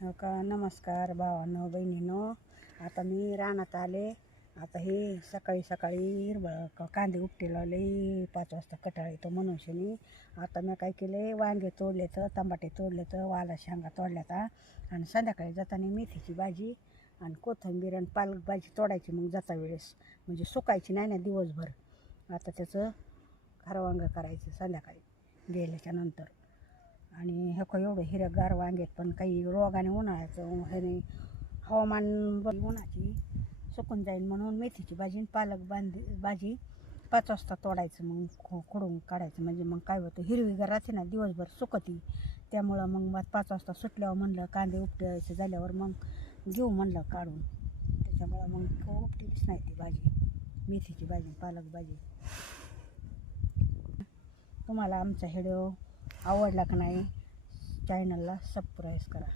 हो का. नमस्कार भावांनो बहिणींनो. आता मी रानात आले. आता हे सकाळी सकाळी हिरवळ कांदे उपटे लावले. 5 वाजता कटाळा येतो म्हणून शनी. आता मी काय केले, वांगे तोडले तर, टमाटे तोडले तर, वाला शेंगा तोडल्यात आणि संध्याकाळी जाताना मेथीची भाजी आणि कोथिंबीर आणि पालक भाजी तोडायची मग जाता वेळेस, म्हणजे सुकायची नाही ना दिवसभर. आता त्याचं खारं वांगं करायचं संध्याकाळी गेल्याच्या नंतर. आणि हे का एवढं हिरगार वांग्यात पण काही रोगाने उन्हाळ्याचं ह्याने हवामान उन्हाची सुकून जाईल म्हणून मेथीची भाजी आणि पालक भाजी 5 वाजता तोडायचं. मग खोडून काढायचं, म्हणजे मग काय होतं, हिरवीगार राहते ना दिवसभर सुकती. त्यामुळं मग 5 वाजता सुटल्यावर म्हणलं कांदे उपटायचं झाल्यावर मग घेऊ म्हणलं काढून. त्याच्यामुळं मग उपटीलीच नाही ती भाजी, मेथीची भाजी पालक भाजी. तुम्हाला आमचा व्हिडिओ आवडला का नाही, चॅनलला सबस्क्राईब करा.